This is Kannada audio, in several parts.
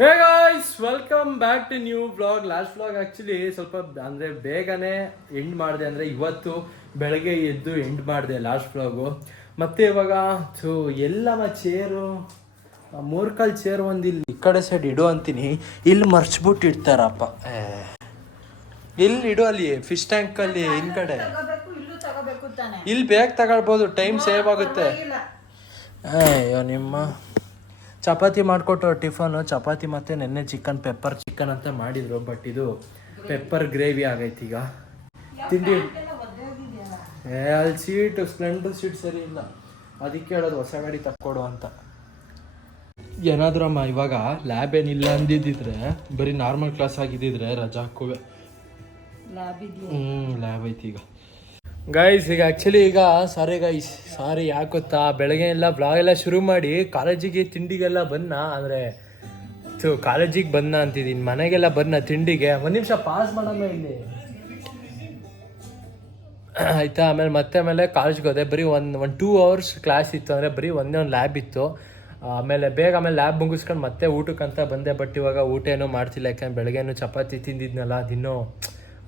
Hey guys welcome back to new blog last blog actually ಸ್ವಲ್ಪ ಅಂದರೆ ಬೇಗನೆ ಎಂಡ್ ಮಾಡಿದೆ ಅಂದರೆ ಇವತ್ತು ಬೆಳಗ್ಗೆ ಎದ್ದು ಎಂಡ್ ಮಾಡಿದೆ ಲಾಸ್ಟ್ ಬ್ಲಾಗು ಮತ್ತೆ ಇವಾಗ ಸೊ ಎಲ್ಲಮ್ಮ ಚೇರು ಮೂರ್ಕಲ್ ಚೇರ್ ಒಂದು ಇಲ್ಲಿ ಈ ಕಡೆ ಸೈಡ್ ಇಡು ಅಂತೀನಿ. ಇಲ್ಲಿ ಮರ್ಚ್ಬಿಟ್ಟು ಇಡ್ತಾರಪ್ಪ. ಇಲ್ಲಿ ಇಡು ಅಲ್ಲಿ ಫಿಶ್ ಟ್ಯಾಂಕಲ್ಲಿ ಇನ್ ಕಡೆ. ಇಲ್ಲೂ ಬೇಗ ತಗೊಳ್ಬೋದು ಟೈಮ್ ಸೇವ್ ಆಗುತ್ತೆ. ಅಯ್ಯೋ ನಿಮ್ಮ ಚಪಾತಿ ಮಾಡಿಕೊಟ್ರು ಟಿಫನು ಚಪಾತಿ ಮತ್ತೆ ನೆನ್ನೆ ಚಿಕನ್ ಪೆಪ್ಪರ್ ಚಿಕನ್ ಅಂತ ಮಾಡಿದರು ಬಟ್ ಇದು ಪೆಪ್ಪರ್ ಗ್ರೇವಿ ಆಗೈತೆ ಈಗ. ತಿಂಡಿ ಏ ಅಲ್ಲಿ ಸೀಟು ಸ್ಪ್ಲೆಂಡರ್ ಸೀಟ್ ಸರಿ ಇಲ್ಲ. ಅದಕ್ಕೆ ಹೇಳೋದು ಹೊಸ ಗಾಡಿ ತಕ್ಕೊಡು ಅಂತ. ಏನಾದ್ರಮ್ಮ ಇವಾಗ ಲ್ಯಾಬ್ ಏನಿಲ್ಲ ಅಂದಿದ್ದಿದ್ರೆ ಬರೀ ನಾರ್ಮಲ್ ಕ್ಲಾಸ್ ಆಗಿದ್ದಿದ್ರೆ ರಜಾ ಹಾಕುವೆ ಹ್ಞೂ ಲ್ಯಾಬ್ ಐತಿ ಈಗ. ಗೈಸ್ ಈಗ ಆ್ಯಕ್ಚುಲಿ ಈಗ ಸಾರಿ ಗೈಸ್ ಸಾರಿ ಯಾಕೆ ಗೊತ್ತಾ ಬೆಳಗ್ಗೆ ಎಲ್ಲ ಬ್ಲಾಗ್ ಎಲ್ಲ ಶುರು ಮಾಡಿ ಕಾಲೇಜಿಗೆ ತಿಂಡಿಗೆಲ್ಲ ಬನ್ನ ಅಂದರೆ ಕಾಲೇಜಿಗೆ ಬನ್ನ ಅಂತಿದ್ದೀನಿ ಮನೆಗೆಲ್ಲ ಬನ್ನ ತಿಂಡಿಗೆ. ಒಂದು ನಿಮಿಷ ಪಾಸ್ ಮಾಡಮ್ಮ ಇಲ್ಲಿ. ಆಯ್ತಾ? ಆಮೇಲೆ ಮತ್ತೆ ಆಮೇಲೆ ಕಾಲೇಜ್ಗೆ ಹೋದೆ. ಬರೀ ಒಂದು ಒಂದು ಟೂ ಅವರ್ಸ್ ಕ್ಲಾಸ್ ಇತ್ತು ಅಂದರೆ ಬರೀ ಒಂದೇ ಒಂದು ಲ್ಯಾಬ್ ಇತ್ತು. ಆಮೇಲೆ ಬೇಗ ಆಮೇಲೆ ಲ್ಯಾಬ್ ಮುಗಿಸ್ಕೊಂಡು ಮತ್ತೆ ಊಟಕ್ಕಂತ ಬಂದೆ ಬಟ್ ಇವಾಗ ಊಟ ಏನೂ ಮಾಡ್ತಿಲ್ಲ, ಯಾಕಂದ್ರೆ ಬೆಳಗ್ಗೆನೂ ಚಪಾತಿ ತಿಂದಿದ್ನಲ್ಲ ಅದಿನ್ನೂ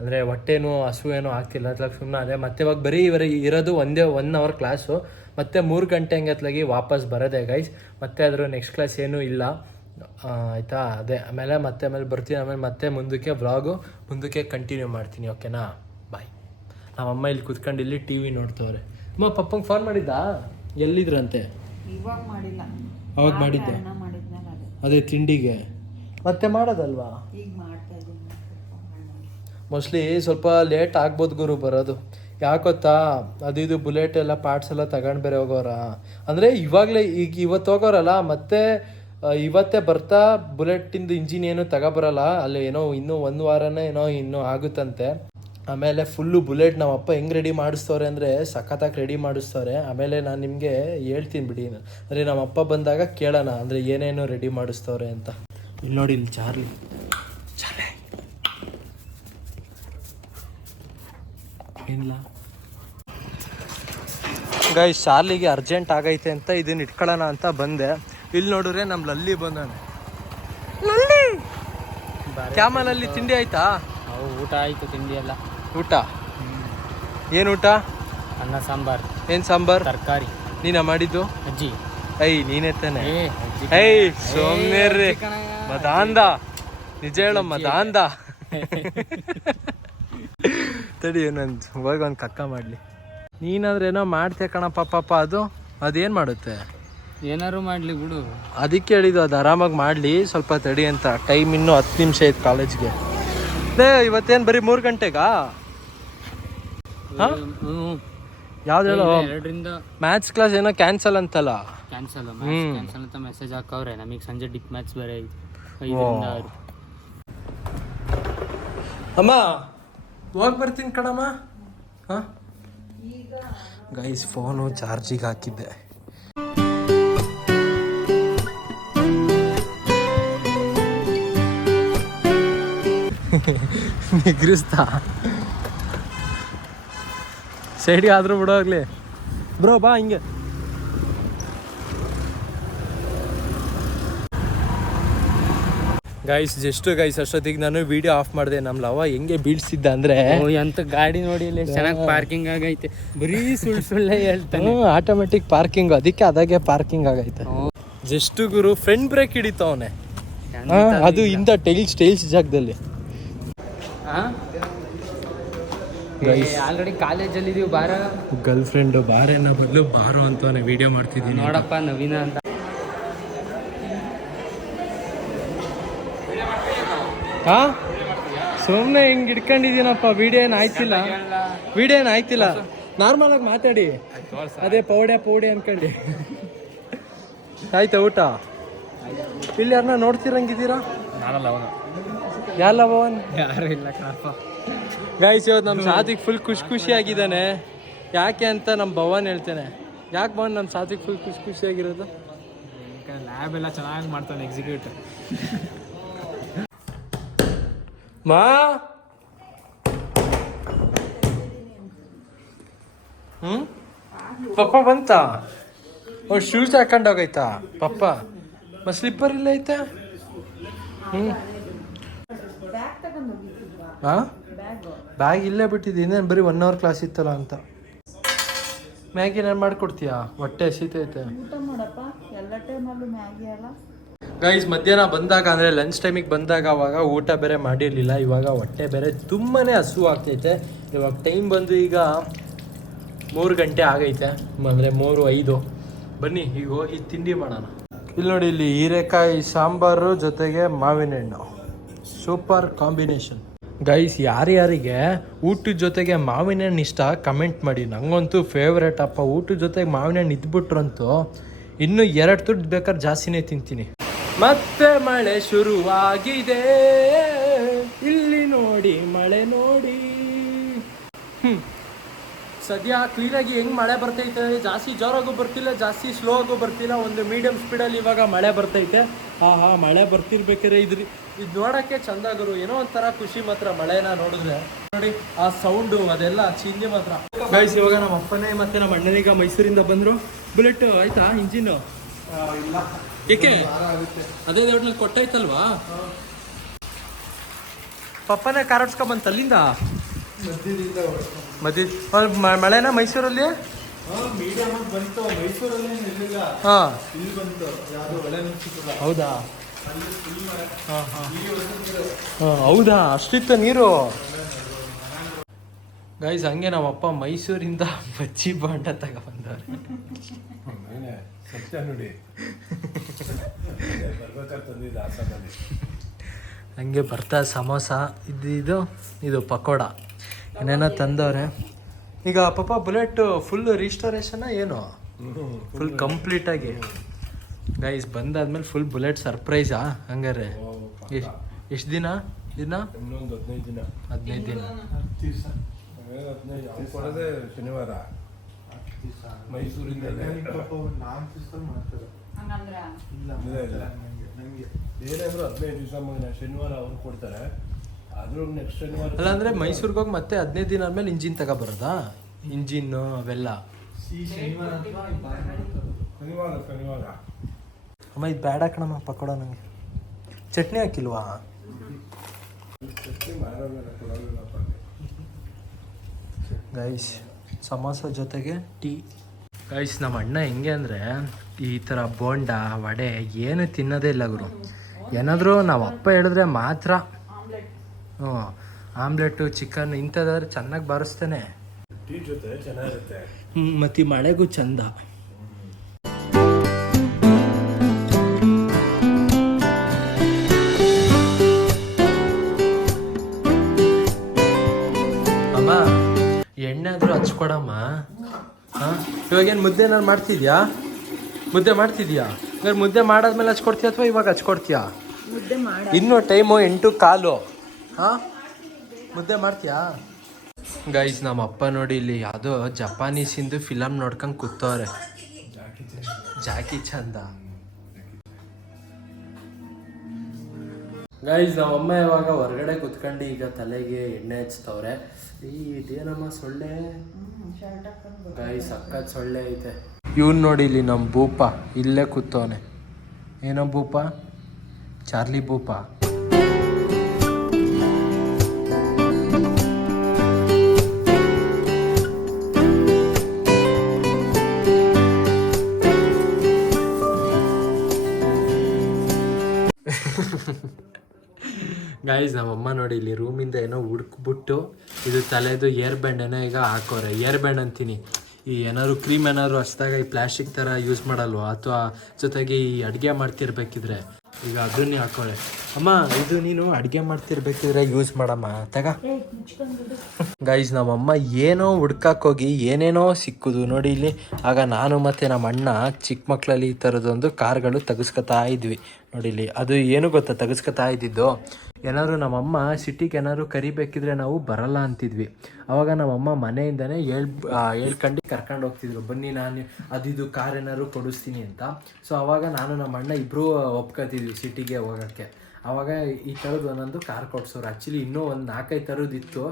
ಅಂದರೆ ಹೊಟ್ಟೆನೂ ಹಸು ಏನೂ ಆಗ್ತಿಲ್ಲ ಅತ್ಲಾಗ ಸುಮ್ಮನೆ ಅದೇ. ಮತ್ತೆ ಇವಾಗ ಬರೀ ಇವರ ಇರೋದು ಒಂದೇ ಒನ್ ಅವರ್ ಕ್ಲಾಸು ಮತ್ತೆ ಮೂರು ಗಂಟೆ ಹಂಗತ್ಲಾಗಿ ವಾಪಸ್ ಬರೋದೇ ಗೈಸ್ ಮತ್ತೆ ಅದ್ರ ನೆಕ್ಸ್ಟ್ ಕ್ಲಾಸ್ ಏನೂ ಇಲ್ಲ. ಆಯಿತಾ? ಅದೇ. ಆಮೇಲೆ ಮತ್ತೆ ಆಮೇಲೆ ಬರ್ತೀನಿ. ಆಮೇಲೆ ಮತ್ತೆ ಮುಂದಕ್ಕೆ ವ್ಲಾಗು ಮುಂದಕ್ಕೆ ಕಂಟಿನ್ಯೂ ಮಾಡ್ತೀನಿ ಓಕೆನಾ ಬಾಯ್ ನಮ್ಮಮ್ಮ ಇಲ್ಲಿ ಕುತ್ಕೊಂಡು ಇಲ್ಲಿ ಟಿ ವಿ ನೋಡ್ತವ್ರೆ. ಅಮ್ಮ ಪಪ್ಪಂಗೆ ಫೋನ್ ಮಾಡಿದ್ದಾ? ಎಲ್ಲಿದ್ರಂತೆ? ಇವಾಗ ಮಾಡಿಲ್ಲ. ಅವಾಗ ಮಾಡಿದ್ದೆ. ಅದೇ. ತಿಂಡಿಗೆ. ಮತ್ತೆ ಮಾಡೋದಲ್ವಾ? ಮೋಸ್ಟ್ಲಿ ಸ್ವಲ್ಪ ಲೇಟ್ ಆಗ್ಬೋದು ಗುರು ಬರೋದು. ಯಾಕೊತ್ತಾ ಅದು ಇದು ಬುಲೆಟ್ ಎಲ್ಲ ಪಾರ್ಟ್ಸ್ ಎಲ್ಲ ತಗೊಂಡು ಬೇರೆ ಹೋಗೋರ ಅಂದರೆ ಇವಾಗಲೇ ಈಗ ಇವತ್ತು ಹೋಗೋರಲ್ಲ, ಮತ್ತೆ ಇವತ್ತೇ ಬರ್ತಾ ಬುಲೆಟಿಂದು ಇಂಜಿನ್ ಏನು ತಗೊಬರಲ್ಲ, ಅಲ್ಲಿ ಏನೋ ಇನ್ನೂ ಒಂದು ವಾರನೇ ಏನೋ ಇನ್ನೂ ಆಗುತ್ತಂತೆ. ಆಮೇಲೆ ಫುಲ್ಲು ಬುಲೆಟ್ ನಮ್ಮ ಅಪ್ಪ ಹೆಂಗೆ ರೆಡಿ ಮಾಡಿಸ್ತವ್ರೆ ಅಂದರೆ ಸಖತ್ತಾಗಿ ರೆಡಿ ಮಾಡಿಸ್ತವ್ರೆ. ಆಮೇಲೆ ನಾನು ನಿಮಗೆ ಹೇಳ್ತೀನಿ ಬಿಡಿ. ಅಂದರೆ ನಮ್ಮ ಅಪ್ಪ ಬಂದಾಗ ಕೇಳೋಣ, ಅಂದರೆ ಏನೇನು ರೆಡಿ ಮಾಡಿಸ್ತವ್ರೆ ಅಂತ. ಇಲ್ಲಿ ನೋಡಿ ಇಲ್ಲಿ ಚಾರ್ಲಿ ಇಲ್ಲ. ಗೈ ಶಾಲಿಗೆ ಅರ್ಜೆಂಟ್ ಆಗೈತೆ ಅಂತ ಇದನ್ನ ಇಟ್ಕೊಳ್ಳೋಣ ಅಂತ ಬಂದೆ. ಇಲ್ಲಿ ನೋಡಿದ್ರೆ ನಮ್ಮ ಲಲ್ಲಿ ಬಂದಾನೆ. ಲಲ್ಲಿ? ಕ್ಯಾಮಲಲ್ಲಿ ತಿಂಡಿ ಆಯ್ತಾ? ಅವು ಊಟ ಆಯ್ತು ತಿಂಡಿ ಎಲ್ಲ. ಊಟ? ಏನು ಊಟ? ಅನ್ನ ಸಾಂಬಾರ್. ಏನು ಸಾಂಬಾರ್? ತರಕಾರಿ. ನೀನ ಮಾಡಿದ್ದು? ಅಜ್ಜಿ. ಐ ನೀನೇ ತಾನೆ. ಏಯ್ ಅಜ್ಜಿ ಐ ಸೋಮ್ನೇರ್ರಿ ಮದಾಂದ ನಿಜ ಹೇಳಮ್ಮ ದಾಂದ ತಡಿ ನಂದು ಹೋಗಿ ಒಂದು ಕಕ್ಕ ಮಾಡಲಿ. ನೀನಾದ್ರೆ ಏನೋ ಮಾಡ್ತೀಯ ಕಣಪ್ಪ ಪಾಪ ಅದು ಅದೇನು ಮಾಡುತ್ತೆ? ಏನಾದ್ರು ಮಾಡ್ಲಿ ಬಿಡು. ಅದಕ್ಕೆ ಹೇಳಿದ್ದು ಅದು ಆರಾಮಾಗಿ ಮಾಡಲಿ ಸ್ವಲ್ಪ ತಡಿ ಅಂತ. ಟೈಮ್ ಇನ್ನೂ ಹತ್ತು ನಿಮಿಷ ಐತೆ ಕಾಲೇಜ್ಗೆ. ಅದೇ ಇವತ್ತೇನು ಬರೀ ಮೂರು ಗಂಟೆಗಾ. ಯಾವ್ದು ಹೇಳೋ? ಎರಡರಿಂದ ಮ್ಯಾಥ್ಸ್ ಕ್ಲಾಸ್ ಏನೋ ಕ್ಯಾನ್ಸಲ್ ಅಂತಲ್ಲ? ಕ್ಯಾನ್ಸಲ್. ಕ್ಯಾನ್ಸಲ್ ಅಂತ ಮೆಸೇಜ್ ಹಾಕವ್ರೆ. ನಮಗೆ ಸಂಜೆ ಡಿಪ್ ಮ್ಯಾಥ್ಸ್ ಬೇರೆ ಐತಿ ಅಮ್ಮ ಹೋಗಿ ಬರ್ತೀನಿ ಕಣಮ್ಮ. ಹಾಂ? ಗೈಸ್ ಫೋನು ಚಾರ್ಜಿಗೆ ಹಾಕಿದ್ದೆ. ನಿಗ್ರಿಸ್ತಾ? ಸೈಡ್ಗೆ ಆದರೂ ಬಿಡೋಗ್ಲಿ ಬ್ರೋ, ಬಾ ಹಿಂಗೆ. ಗೈಸ್ ಜಸ್ಟ್ ಗೈಸ್ ಅಷ್ಟೊತ್ತಿಗೆ ನಾನು ವಿಡಿಯೋ ಆಫ್ ಮಾಡಿದೆ. ನಮ್ಮ ಲವ ಹೆಂಗೆ ಬೀಳ್ಸಿದ್ದ ಅಂದ್ರೆ ಎಂತ ಗಾಡಿ ನೋಡಿ ಇಲ್ಲಿ ಚೆನ್ನಾಗಿ ಪಾರ್ಕಿಂಗ್ ಆಗೈತೆ. ಬರೀ ಸುಳ್ಳು ಸುಳ್ಳೆ ಹೇಳ್ತಾನೆ. ಆಟೋಮೆಟಿಕ್ ಪಾರ್ಕಿಂಗ್ ಅದಕ್ಕೆ ಅದಾಗೆ ಪಾರ್ಕಿಂಗ್ ಆಗೈತೆ. ಜಸ್ಟ್ ಗುರು ಫ್ರಂಟ್ ಬ್ರೇಕ್ ಹಿಡಿತವನೆ ಅದು ಇಂದ ಟೈಲ್ಸ್ ಟೈಲ್ಸ್ ಜಾಗದಲ್ಲಿ. ಆಲ್ರೆಡಿ ಕಾಲೇಜಲ್ಲಿ ಇದೀವಿ ಬಾರ. ಗರ್ಲ್ ಫ್ರೆಂಡ್ ಬಾರೇನ ಬದಲು ಬಾರೋ ಅಂತ ವಿಡಿಯೋ ಮಾಡ್ತಿದ್ದೀನಿ. ನೋಡಪ್ಪ ನವೀನ ಅಂತ. ಹಾ? ಸುಮ್ಮನೆ ಹಿಂಗ್ ಹಿಡ್ಕೊಂಡಿದ್ದೀನಪ್ಪ ವಿಡಿಯೋ ಏನು ಆಯ್ತಿಲ್ಲ. ವಿಡಿಯೋ ಏನು ಆಯ್ತಿಲ್ಲ. ನಾರ್ಮಲ್ ಆಗಿ ಮಾತಾಡಿ. ಅದೇ ಪೌಡೆ ಪೌಡೆ ಅನ್ಕೊಂಡು. ಆಯ್ತಾ ಊಟ? ಇಲ್ಲಿ ಯಾರನ್ನ ನೋಡ್ತಿರಂಗಿದ್ದೀರಾ? ಯಾರಲ್ಲ ಭವನ್ ಯಾರು ಇಲ್ಲ ಗೈಸ್ ಇವತ್ತು ನಮ್ಮ ಸಾದಿಕ್ ಫುಲ್ ಖುಷಿ ಖುಷಿಯಾಗಿದ್ದಾನೆ. ಯಾಕೆ ಅಂತ ನಮ್ಮ ಭವನ್ ಹೇಳ್ತೇನೆ. ಯಾಕೆ ಭವನ್ ನಮ್ಮ ಸಾದಿಕ್ ಫುಲ್ ಖುಷಿ ಖುಷಿಯಾಗಿರೋದು? ಲ್ಯಾಬ್ ಎಲ್ಲ ಚೆನ್ನಾಗಿ ಮಾಡ್ತಾನೆ ಎಕ್ಸಿಕ್ಯೂಟ್ ಮಾ? ಹ್ಞೂ ಪಪ್ಪ ಬಂತ? ಓ ಶೂಸ್ ಹಾಕೊಂಡೋಗೈತಾ ಪಪ್ಪ ಮ ಸ್ಲಿಪ್ಪರ್ ಇಲ್ಲ ಐತಾ? ಹೋಗಿದ್ವಾ ಹಾಂ ಬ್ಯಾಗು ಇಲ್ಲೇ ಬಿಟ್ಟಿದ್ದೀನಿ ಇನ್ನೇನು ಬರೀ ಒನ್ ಅವರ್ ಕ್ಲಾಸ್ ಇತ್ತಲ್ಲ ಅಂತ. ಮ್ಯಾಗಿ ನಾನು ಮಾಡ್ಕೊಡ್ತೀಯಾ? ಹೊಟ್ಟೆ ಹಸಿತೈತೆ. ಊಟ ಮಾಡಪ್ಪ, ಎಲ್ಲ ಟೈಮಲ್ಲೂ ಮ್ಯಾಗಿ ಅಲ್ಲ. ಗೈಸ್ ಮಧ್ಯಾಹ್ನ ಬಂದಾಗ ಅಂದರೆ ಲಂಚ್ ಟೈಮಿಗೆ ಬಂದಾಗ ಅವಾಗ ಊಟ ಬೇರೆ ಮಾಡಿರಲಿಲ್ಲ. ಇವಾಗ ಹೊಟ್ಟೆ ಬೇರೆ ತುಂಬಾ ಹಸು ಆಗ್ತೈತೆ. ಇವಾಗ ಟೈಮ್ ಬಂದು ಈಗ ಮೂರು ಗಂಟೆ ಆಗೈತೆ. ಅಂದರೆ ಮೂರು ಐದು. ಬನ್ನಿ ಈಗ ಹೋಗಿ ತಿಂಡಿ ಮಾಡೋಣ. ಇಲ್ಲಿ ನೋಡಿ ಇಲ್ಲಿ ಹೀರೆಕಾಯಿ ಸಾಂಬಾರು ಜೊತೆಗೆ ಮಾವಿನ ಹಣ್ಣು. ಸೂಪರ್ ಕಾಂಬಿನೇಷನ್ ಗೈಸ್ ಯಾರ್ಯಾರಿಗೆ ಊಟದ ಜೊತೆಗೆ ಮಾವಿನ ಹಣ್ಣು ಇಷ್ಟ ಕಮೆಂಟ್ ಮಾಡಿ. ನನಗಂತೂ ಫೇವ್ರೇಟ್ ಅಪ್ಪ ಊಟದ ಜೊತೆಗೆ ಮಾವಿನ ಹಣ್ಣು ಇದ್ಬಿಟ್ರಂತೂ ಇನ್ನೂ ಎರಡು ತುಟ್ಟು ಬೇಕಾದ್ರೆ ಜಾಸ್ತಿನೇ ತಿಂತೀನಿ. ಮತ್ತೆ ಮಳೆ ಶುರುವಾಗಿದೆ. ಇಲ್ಲಿ ನೋಡಿ, ಮಳೆ ನೋಡಿ. ಹ್ಮ್. ಸದ್ಯ ಕ್ಲೀನಾಗಿ ಹೆಂಗ್ ಮಳೆ ಬರ್ತೈತೆ? ಜಾಸ್ತಿ ಜೋರಾಗೂ ಬರ್ತಿಲ್ಲ, ಜಾಸ್ತಿ ಸ್ಲೋ ಆಗು ಬರ್ತಿಲ್ಲ. ಒಂದು ಮೀಡಿಯಂ ಸ್ಪೀಡಲ್ಲಿ ಇವಾಗ ಮಳೆ ಬರ್ತೈತೆ. ಹಾ ಹಾ ಮಳೆ ಬರ್ತಿರ್ಬೇಕಾರೆ ಇದ್ರಿ. ಇದು ನೋಡಕ್ಕೆ ಚಂದಾಗರು ಗುರು. ಏನೋ ಒಂಥರ ಖುಷಿ ಮಾತ್ರ ಮಳೆನ ನೋಡಿದ್ರೆ. ನೋಡಿ, ಆ ಸೌಂಡು ಅದೆಲ್ಲ ಚಿಂದಿ ಮಾತ್ರ. ಗೈಸ್ ಇವಾಗ ನಮ್ಮ ಅಪ್ಪನೇ ಮತ್ತೆ ನಮ್ಮ ಅಣ್ಣನೀಗ ಮೈಸೂರಿಂದ ಬಂದ್ರು. ಬುಲೆಟ್ ಆಯ್ತಾ ಇಂಜಿನ್ ಏಕೆ? ಅದೇ ದೊಡ್ಡ ಕೊಟ್ಟೈತಲ್ವಾ ಪಪ್ಪನೇ ಕಾರ್ ಬಂತ ಅಲ್ಲಿಂದ ಮಧ್ಯ ಮಳೆನ ಮೈಸೂರಲ್ಲಿ? ಹೌದಾ? ಹೌದಾ? ಅಷ್ಟಿತ್ತು ನೀರು. ಗೈಸ್ ಹಂಗೆ ನಮ್ಮಪ್ಪ ಮೈಸೂರಿಂದ ಬಜ್ಜಿ ಬಾಂಡ ತಗೊಂಡ್ಬಂದವ್ರೆ. ಸತ್ಯ ನೋಡಿ. ಹಂಗೆ ಬರ್ತಾ ಸಮೋಸ ಇದು ಇದು ಇದು ಪಕೋಡ. ಏನೇನೋ ತಂದವ್ರೆ. ಈಗ ಪಾಪ ಬುಲೆಟ್ ಫುಲ್ ರಿಸ್ಟೋರೇಷನ್ ಏನು? ಫುಲ್ ಕಂಪ್ಲೀಟ್ ಆಗಿ ಗೈಸ್ ಬಂದಾದ್ಮೇಲೆ ಫುಲ್ ಬುಲೆಟ್ ಸರ್ಪ್ರೈಸಾ ಹಂಗಾರೆ. ಎಷ್ಟು ಎಷ್ಟು ದಿನ? ದಿನ? ಹದಿನೈದು ದಿನ. ಹದಿನೈದು ದಿನ. ಹದಿನೈದು ಕೊಡೋದೇ ಶನಿವಾರ. ಮೈಸೂರಿಂದ ಹಂಗಂದ್ರೆ? ಇಲ್ಲ ಇಲ್ಲ ಏನಾದ್ರು ಹದಿನೈದು ದಿವಸ ಶನಿವಾರ ಅವ್ರು ಕೊಡ್ತಾರೆ. ಆದ್ರೂ ನೆಕ್ಸ್ಟ್ ಶನಿವಾರ ಅಲ್ಲ ಅಂದ್ರೆ ಮೈಸೂರಿಗೆ ಹೋಗಿ ಮತ್ತೆ ಹದಿನೈದು ದಿನ ಆದ್ಮೇಲೆ ಇಂಜಿನ್ ತಗೊಬರೋದಾ? ಇಂಜಿನ್ನು ಅವೆಲ್ಲ. ಶನಿವಾರ ಶನಿವಾರ ಅಮ್ಮ ಇದು ಬೇಡ ಕಣಮ್ಮ ಪಕೋಡ ನನಗೆ ಚಟ್ನಿ ಹಾಕಿಲ್ವಾ? ಚಟ್ನಿ ಮಾಡೋದಿಲ್ಲ ಕೊಡೋದಿಲ್ಲಪ್ಪ ಗೈಸ್ ಸಮೋಸ ಜೊತೆಗೆ ಟೀ ಗೈಸ್ ನಮ್ಮ ಅಣ್ಣ ಹೆಂಗೆ ಅಂದರೆ ಈ ಥರ ಬೋಂಡ ವಡೆ ಏನು ತಿನ್ನೋದೇ ಇಲ್ಲ ಗುರು. ಏನಾದರೂ ನಾವು ಅಪ್ಪ ಹೇಳಿದ್ರೆ ಮಾತ್ರ. ಹ್ಞೂ ಆಮ್ಲೆಟು ಚಿಕನ್ ಇಂಥದ್ದಾದ್ರೆ ಚೆನ್ನಾಗಿ ಬಾರಿಸ್ತಾನೆ. ಟೀ ಜೊತೆ ಚೆನ್ನಾಗಿರುತ್ತೆ. ಹ್ಞೂ ಮತ್ತು ಈ ಮಳೆಗೂ ಚಂದ. ಎಣ್ಣೆ ಆದರೂ ಹಚ್ಕೊಡಮ್ಮ ಹಾಂ? ಇವಾಗೇನು ಮುದ್ದೆ ನಾನು ಮಾಡ್ತಿದ್ಯಾ? ಮುದ್ದೆ ಮಾಡ್ತಿದ್ಯಾ? ಇವಾಗ ಮುದ್ದೆ ಮಾಡಾದ್ಮೇಲೆ ಹಚ್ಕೊಡ್ತೀಯ ಅಥವಾ ಇವಾಗ ಹಚ್ಕೊಡ್ತೀಯಾ ಇನ್ನು ಟೈಮು ಎಂಟು ಕಾಲು. ಹಾಂ? ಮುದ್ದೆ ಮಾಡ್ತೀಯಾ? ಗೈಸ್ ನಮ್ಮ ಅಪ್ಪ ನೋಡಿ ಇಲ್ಲಿ ಯಾವುದೋ ಜಪಾನೀಸಿಂದು ಫಿಲಮ್ ನೋಡ್ಕೊಂಡು ಕೂತವ್ರೆ. ಜಾಕಿ ಚಂದ. ಗೈಸ್ ನಮ್ಮಮ್ಮ ಯಾವಾಗ ಹೊರಗಡೆ ಕುತ್ಕೊಂಡು ಈಗ ತಲೆಗೆ ಎಣ್ಣೆ ಹಚ್ತವ್ರೆ. ಈ ಇದೇನಮ್ಮ ಸೊಳ್ಳೆ? ಗೈಸ್ ಸಕ್ಕತ್ ಸೊಳ್ಳೆ ಐತೆ. ಇವ್ನು ನೋಡಿ ಇಲ್ಲಿ ನಮ್ಮ ಭೂಪ ಇಲ್ಲೇ ಕೂತವನೆ. ಏನೋ ಭೂಪ? ಚಾರ್ಲಿ ಭೂಪ. ಗೈಸ್ ನಮ್ಮಮ್ಮ ನೋಡಿ ಇಲ್ಲಿ ರೂಮಿಂದ ಏನೋ ಹುಡುಕ್ಬಿಟ್ಟು ಇದು ತಲೆದು ಏರ್ ಬ್ಯಾಂಡ್ ಏನೋ ಈಗ ಹಾಕೋರೆ. ಏರ್ ಬ್ಯಾಂಡ್ ಅಂತೀನಿ. ಈ ಏನಾದ್ರು ಕ್ರೀಮ್ ಏನಾದ್ರು ಹಚ್ಚಿದಾಗ ಈ ಪ್ಲಾಸ್ಟಿಕ್ ಥರ ಯೂಸ್ ಮಾಡಲ್ವಾ? ಅಥವಾ ಜೊತೆಗೆ ಈ ಅಡುಗೆ ಮಾಡ್ತಿರ್ಬೇಕಿದ್ರೆ? ಈಗ ಅದನ್ನೇ ಹಾಕೋರೆ. ಅಮ್ಮ, ಇದು ನೀನು ಅಡುಗೆ ಮಾಡ್ತಿರ್ಬೇಕಿದ್ರೆ ಯೂಸ್ ಮಾಡಮ್ಮ. ತಗ. ಗೈಸ್ ನಮ್ಮಮ್ಮ ಏನೋ ಹುಡ್ಕಾಕೋಗಿ ಏನೇನೋ ಸಿಕ್ಕುದು. ನೋಡಿ ಇಲ್ಲಿ, ಆಗ ನಾನು ಮತ್ತು ನಮ್ಮ ಅಣ್ಣ ಚಿಕ್ಕ ಮಕ್ಕಳಲ್ಲಿ ಈ ಥರದೊಂದು ಕಾರ್ಗಳು ತೆಗೆಸ್ಕೊತಾ ಇದ್ವಿ. ನೋಡಿ ಅದು ಏನು ಗೊತ್ತಾ ತೆಗೆಸ್ಕೊತಾ ಇದ್ದಿದ್ದು? ಏನಾದ್ರು ನಮ್ಮಮ್ಮ ಸಿಟಿಗೆ ಏನಾದ್ರು ಕರಿಬೇಕಿದ್ರೆ ನಾವು ಬರಲ್ಲ ಅಂತಿದ್ವಿ. ಅವಾಗ ನಮ್ಮಮ್ಮ ಮನೆಯಿಂದನೇ ಹೇಳ್ ಹೇಳ್ಕಂಡು ಕರ್ಕೊಂಡು ಹೋಗ್ತಿದ್ರು. ಬನ್ನಿ ನಾನು ಅದಿದು ಕಾರ್ ಏನಾದ್ರು ಕೊಡಿಸ್ತೀನಿ ಅಂತ. ಸೊ ಅವಾಗ ನಾನು ನಮ್ಮ ಅಣ್ಣ ಇಬ್ಬರೂ ಒಪ್ಕೊತಿದ್ವಿ ಸಿಟಿಗೆ ಹೋಗೋಕ್ಕೆ. ಅವಾಗ ಈ ಥರದ್ದು ಒಂದೊಂದು ಕಾರ್ ಕೊಡ್ಸೋರು. ಆ್ಯಕ್ಚುಲಿ ಇನ್ನೂ ಒಂದು ನಾಲ್ಕೈದು ಥರದ್ದು ಇತ್ತು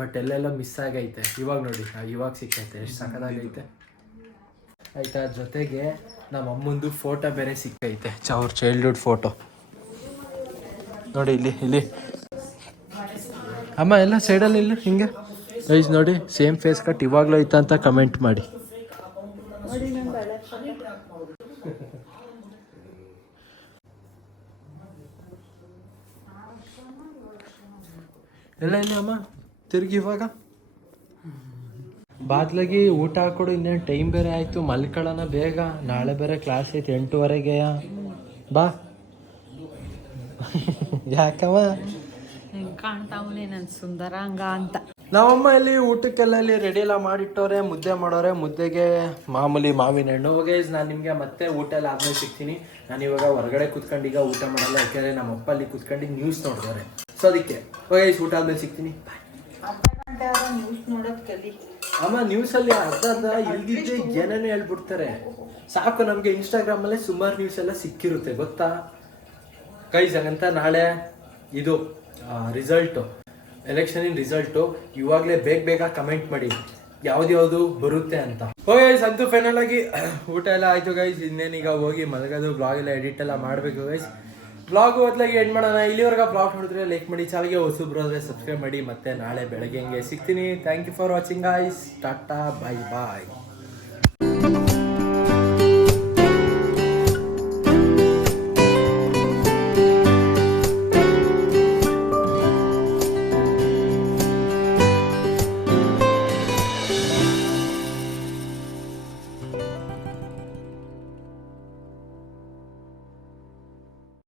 ಬಟ್ ಎಲ್ಲೆಲ್ಲ ಮಿಸ್ ಆಗೈತೆ. ಇವಾಗ ನೋಡಿ ಇವಾಗ ಸಿಕ್ಕೈತೆ. ಎಷ್ಟು ಸಕ್ಕದಾಗೈತೆ ಆಯಿತಾ? ಜೊತೆಗೆ ನಮ್ಮ ಅಮ್ಮಂದು ಫೋಟೋ ಬೇರೆ ಸಿಕ್ಕೈತೆ. ಅವ್ರ ಚೈಲ್ಡ್ಹುಡ್ ಫೋಟೋ ನೋಡಿ ಇಲ್ಲಿ ಇಲ್ಲಿ. ಅಮ್ಮ, ಎಲ್ಲ ಸೈಡಲ್ಲಿ ಇಲ್ಲ ಹಿಂಗೆ? ಐಸ್ ನೋಡಿ ಸೇಮ್ ಫೇಸ್ ಕಟ್ ಇವಾಗಲೂ ಐತ ಅಂತ ಕಮೆಂಟ್ ಮಾಡಿ. ಎಲ್ಲ ಇಲ್ಲ ಅಮ್ಮ? ತಿರುಗಿ ಇವಾಗ? ಬಾದ್ಲಾಗಿ ಊಟ ಹಾಕೊಡು, ಇನ್ನೇನು ಟೈಮ್ ಬೇರೆ ಆಯಿತು, ಮಲ್ಕೊಳ್ಳೋಣ ಬೇಗ. ನಾಳೆ ಬೇರೆ ಕ್ಲಾಸ್ ಐತೆ, ಎಂಟೂವರೆಗೆಯ? ಬಾ. ಯಾಕಮ್ಮ ಹೆಂಗೆ ಕಾಣ್ತಾವನೆ ನನ್ನ ಸುಂದರಾಂಗ ಅಂತ. ನಮ್ಮಮ್ಮ ಇಲ್ಲಿ ಊಟಕ್ಕೆಲ್ಲ ಇಲ್ಲಿ ರೆಡಿ ಎಲ್ಲ ಮಾಡಿಟ್ಟವ್ರೆ ಮುದ್ದೆ ಮಾಡೋರೆ. ಮುದ್ದೆಗೆ ಮಾಮೂಲಿ ಮಾವಿನ ಹಣ್ಣು. ಗೈಸ್ ನಾನು ನಿಮಗೆ ಮತ್ತೆ ಊಟ ಎಲ್ಲ ಆದ್ಮೇಲೆ ಸಿಗ್ತೀನಿ. ನಾನು ಇವಾಗ ಹೊರಗಡೆ ಕುತ್ಕೊಂಡು ಈಗ ಊಟ ಮಾಡಲ್ಲ ಯಾಕೆಂದರೆ ನಮ್ಮ ಅಪ್ಪ ಅಲ್ಲಿ ಕುತ್ಕೊಂಡು ನ್ಯೂಸ್ ನೋಡ್ತಾರೆ. ಸೊ ಅದಕ್ಕೆ ಗೈಸ್ ಊಟ ಆದ್ಮೇಲೆ ಸಿಗ್ತೀನಿ. ಅರ್ಧ ಗಂಟೆ ಆದ ನ್ಯೂಸ್ ಅಲ್ಲಿ ಅಮ್ಮ ನ್ಯೂಸಲ್ಲಿ ಅರ್ಧ ಅರ್ಧ ಇಲ್ದಿದ್ದೆ ಜನನೇ ಹೇಳ್ಬಿಡ್ತಾರೆ. ಸಾಕು ನಮಗೆ ಇನ್ಸ್ಟಾಗ್ರಾಮಲ್ಲೇ ಸುಮಾರು ನ್ಯೂಸ್ ಎಲ್ಲ ಸಿಕ್ಕಿರುತ್ತೆ ಗೊತ್ತಾ? ಗೈಸ್ ಹಾಗಂತ ನಾಳೆ ಇದು ರಿಸಲ್ಟು ಎಲೆಕ್ಷನಿನ ರಿಸಲ್ಟು ಇವಾಗಲೇ ಬೇಗ ಬೇಗ ಕಮೆಂಟ್ ಮಾಡಿ. ಯಾವ್ದ್ಯಾವ್ದು ಬರುತ್ತೆ ಅಂತ. ಓ ಗೈಸ್ ಅಂತೂ ಫೈನಲ್ ಆಗಿ, ಊಟ ಎಲ್ಲ ಆಯ್ತು ಗೈಸ್ ಇನ್ನೇನೀಗ ಹೋಗಿ ಮಲಗೋದು ಬ್ಲಾಗ್ ಎಲ್ಲ ಎಡಿಟ್ ಎಲ್ಲ ಮಾಡಬೇಕು ಗೈಸ್ ಬ್ಲಾಗ್ ಓದ್ಲಾಗಿ ಎಂಡ್ ಮಾಡೋಣ. ಇಲ್ಲಿವರೆಗೆ ಬ್ಲಾಗ್ ನೋಡಿದ್ರೆ ಲೈಕ್ ಮಾಡಿ ಚಾಲಿಗೆ ಹೊಸ ಆದರೆ ಸಬ್ಸ್ಕ್ರೈಬ್ ಮಾಡಿ. ಮತ್ತೆ ನಾಳೆ ಬೆಳಗ್ಗೆ ಹಂಗೆ ಸಿಗ್ತೀನಿ. Thank you for watching guys Tata bye bye